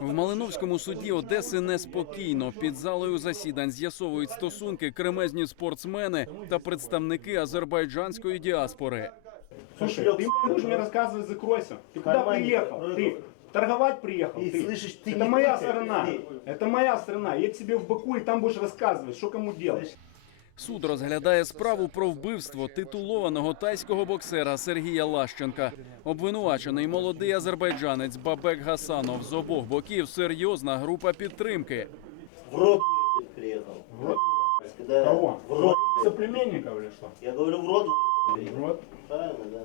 В Малиновському суді Одеси неспокійно. Під залою засідань з'ясовують стосунки кремезні спортсмени та представники азербайджанської діаспори. Слушай, ты мне будешь мне рассказывать, закройся. Ты куда Карманник, приехал? ну, Ты торговать приехал? Ты Ты, слышишь, ты Это не моя ты, страна. ты. Это моя страна. Я к тебе в Баку, и там будешь рассказывать, что кому делать. Суд розглядає справу про вбивство титулованого тайського боксера Сергія Лащенка. Обвинувачений молодий азербайджанець Бабек Гасанов з обох боків серйозна група підтримки. В рот приїхав. В рот? Кого? В рот. Я говорю, в рот. В рот? Правильно, да.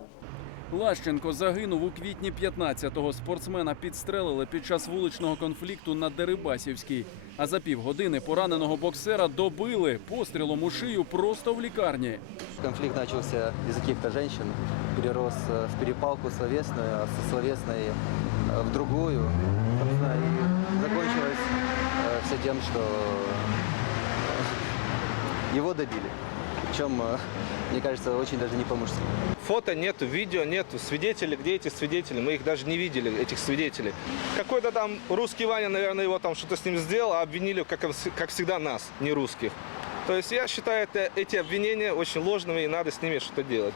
Лащенко загинув у квітні 15-го. Спортсмена підстрелили під час вуличного конфлікту на Дерибасівській. А за півгодини пораненого боксера добили пострілом у шию просто в лікарні. Конфликт начался из-за каких-то женщин, перерос э, в перепалку словесную, а со словесной э, в другую. Собственно, и закончилось э, все тем, что э, его добили. Причем, э, мне кажется, очень даже не по-мужски. Фото нету, видео нету, свидетели, где эти свидетели? Мы их даже не видели, этих свидетелей. Какой-то там русский Ваня, наверное, его там что-то с ним сделал, а обвинили, как, как всегда, нас, не русских. То есть я считаю это, эти обвинения очень ложными, и надо с ними что-то делать.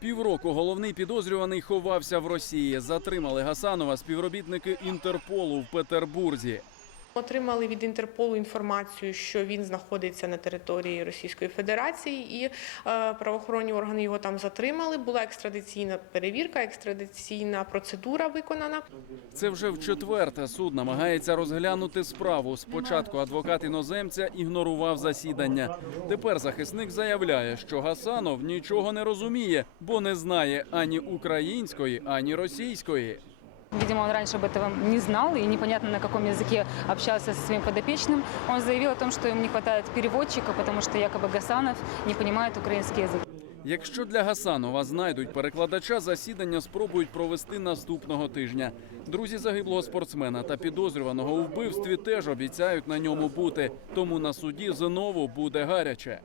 Півроку головний підозрюваний ховався в Росії. Затримали Гасанова співробітники Інтерполу в Петербурзі. Отримали від Інтерполу інформацію, що він знаходиться на території Російської Федерації, і е, правоохоронні органи його там затримали. Була екстрадиційна перевірка, екстрадиційна процедура виконана. Це вже в четверте суд намагається розглянути справу. Спочатку адвокат іноземця ігнорував засідання. Тепер захисник заявляє, що Гасанов нічого не розуміє, бо не знає ані української, ані російської. Видимо, он раньше об этом не знал и непонятно на каком языке общался со своим подопечным. Он заявил о том, что ему не хватает переводчика, потому что якобы Гасанов не понимает украинский язык. Якщо для Гасанова знайдуть перекладача, засідання спробують провести наступного тижня. Друзі загиблого спортсмена та підозрюваного у вбивстві теж обіцяють на ньому бути. Тому на суді знову буде гаряче.